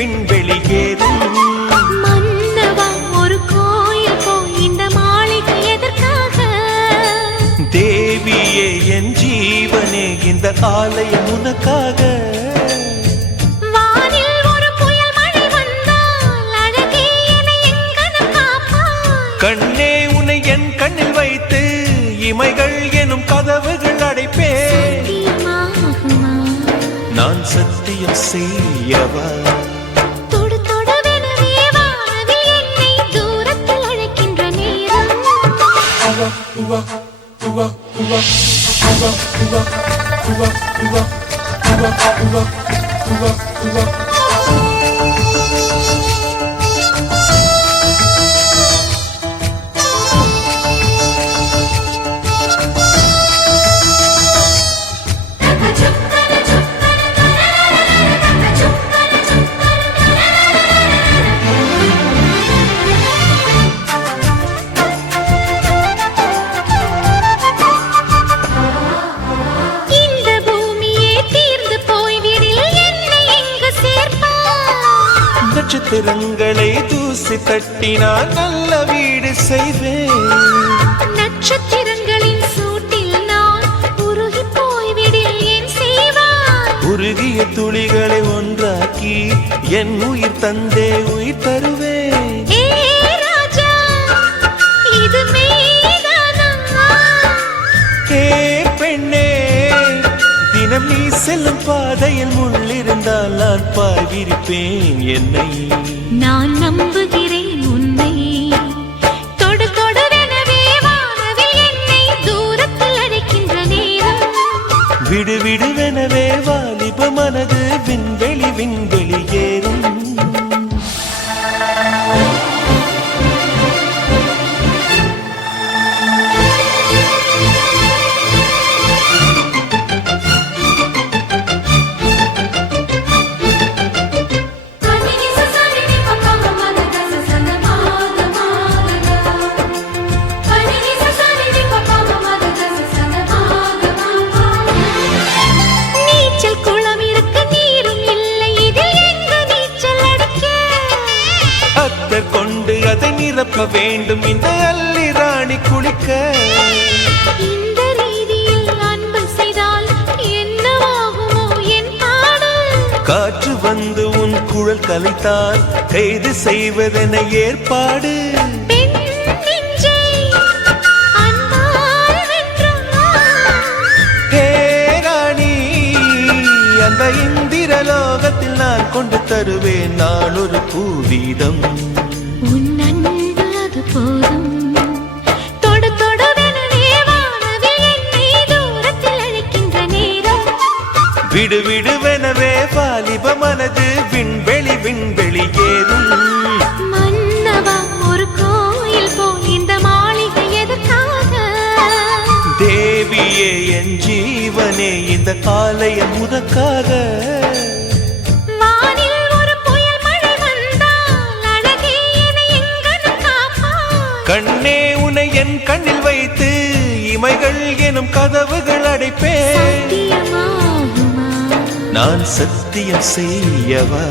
விண்வெளி ஏறும். மன்னவா ஒரு கோயில் போய் இந்த மாளிகை எதற்காக? தேவியே என் ஜீவனே இந்த ஆலயம் உனக்காக. வானில் ஒரு புயல் மழை வந்தால் அழகே என்னை எங்கனம் காப்பாய். கண்ணே உன்னை என் கண்ணில் வைத்து இமைகள் எனும் கதவுகள் அடைப்பேன். சத்தியமாகுமா? நான் சத்தியம் செய்யவா? தொடு தொடுவெனவே வானவில் என்னை தூரத்தில் அழைக்கின்ற நேரம். இந்த பூமியே தீர்ந்து போய்விடில் என்னை எங்கு சேர்ப்பாய்? நட்சத்திரங்களை தூசி தட்டினால் நல்ல வீடு செய்வேன். நட்சத்திரங்களின் சூட்டில் நான் உருகி போய்விடில் என் செய்வாய்? உருகிய துளிகளை ஒன்றாக்கி என் உயிர் தந்தே உயிர் தருவேன். ஏ ராஜா, இது மெய்தானா? ஏ பெண்ணே, தினம் நீ செல்லும் பாதையில் முள்ளிருந்தால் நான் பாய்விரிப்பேன் என்னை. நான் நம்புகிறேன் உன்னை. தொடு தொடுவெனவே வானவில் என்னை தூரத்தில் அழைக்கின்ற நேரம். விடு விடுவெனவே வாலிப மனது விண்வெளி விண்வெளி ஏறும். நீச்சல் குளம் இருக்க நீரும் இல்லை, இதில் எங்கு நீச்சல் அடிக்க? அத்தர் கொண்டு அதை நிரப்ப வேண்டும் இந்த அல்லி ராணி குளிக்க. இந்த ரீதியில் அன்பு செய்தால் என்னவாகுமோ என் பாடல்? காற்று வந்து உன் குழல் கலைத்தால் கைது செய்வதென ஏற்பாடு. பெண் நெஞ்சை அன்பால் வென்றாய். ஹே ராணி, அந்த இந்திரலோகத்தில் நான் கொண்டு தருவேன் நான் ஒரு பூவீதம். உன் அன்பு அது போதும். தொடு தொடுவெனவே வானவில் என்னை தூரத்தில் அழைக்கின்ற நேரம். விடு விடுவெனவே வாலிப மனது விண்வெளி விண்வெளி ஏறும். மன்னவா ஒரு கோயில் போல் இந்த மாளிகை எதற்காக? தேவியே என் ஜீவனே இந்த ஆலயம் உனக்காக. வானில் ஒரு புயல் மழை வந்தால் அழகே என்னை எங்கனம் காப்பாய். கண்ணே உன்னை என் கண்ணில் வைத்து இமைகள் எனும் கதவுகள் அடைப்பேன். சத்தியமாகுமா? நான் சத்தியம் செய்யவா?